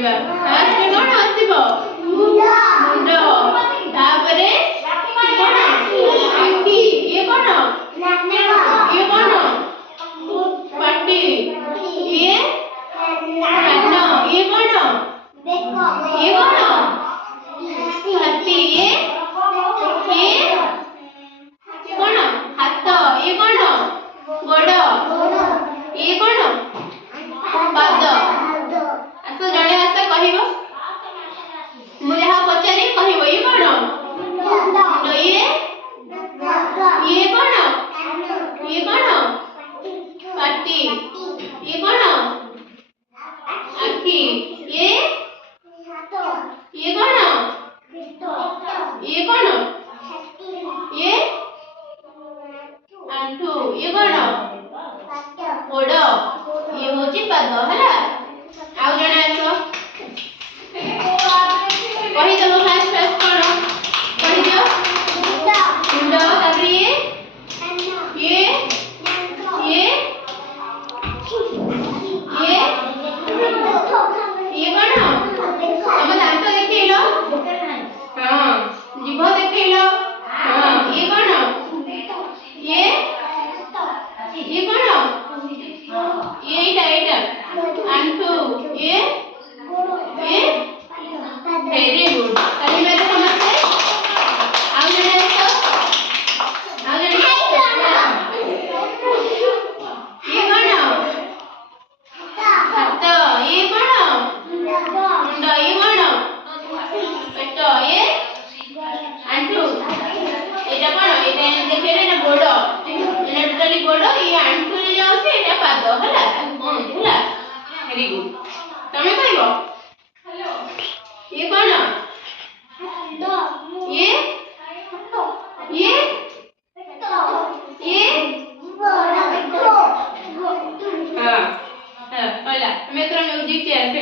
କହିବା ଫାଷ୍ଟ କଣ ଆସିବ ମୁଣ୍ଡ ତାପରେ କଣ ଆଖି ଇଏ କଣ ପାଟି ଇଏ କାନ ଇଏ କଣ ଛାତି ଇଏ କଣ ହାତ ଇଏ କଣ ଗୋଡ଼ ଇଏ କଣ ପାଦ ଆସ ଜଣେ ଆସ କହିବ ମୁଁ ଯାହା ପଚାରି କହିବ ଇଏ କଣ ଇଏ କଣ ପାଟି ଇଏ କଣ ଆଖି ଇଏ କଣ ଇଏ ଆଣ୍ଠୁ ଇଏ କଣ ଗୋଡ଼ ଇଏ ହଉଛି ପାଦ ହେଲା ଆଉ ଜଣେ ଆସ କହିଦବ ଫାଷ୍ଟ କଣ କହିଦିଅ ମୁଣ୍ଡ ତାପରେ ଇଏ କଣ ତମ ଦାନ୍ତ ଦେଖେଇଲ ହଁ ଜିଭ ଦେଖେଇଲ ହଁ ଇଏ କଣ କଣ ଏଇଟା ଆଣ୍ଠୁ ଭେରି ଗୁଡ କହିବା ସମସ୍ତେ ଆଉ ଜଣେ ଆସ ଇଏ କଣ ହାତ ଇଏ କଣ ମୁଣ୍ଡ ଇଏ କଣ ପେଟ ଇଏ ଆଣ୍ଠୁ ଏଇଟା କଣ ଏଇଟା ଦେଖେଇଲେ ନା ଗୋଡ଼ ଏଇଟା ଟୋଟାଲି ଗୋଡ଼ ଇଏ ଆଣ୍ଠୁରେ ଯାଉଛି ଏଇଟା ପାଦ ହେଲା କଣ ହେଲା ଭେରି ଗୁଡ ତମେ କହିବ ଇଏ କଣ ଇଏ ହଁ କହିଲା ତମେ ଏଥର ମ୍ୟୁଜିକ୍ ଚେୟାର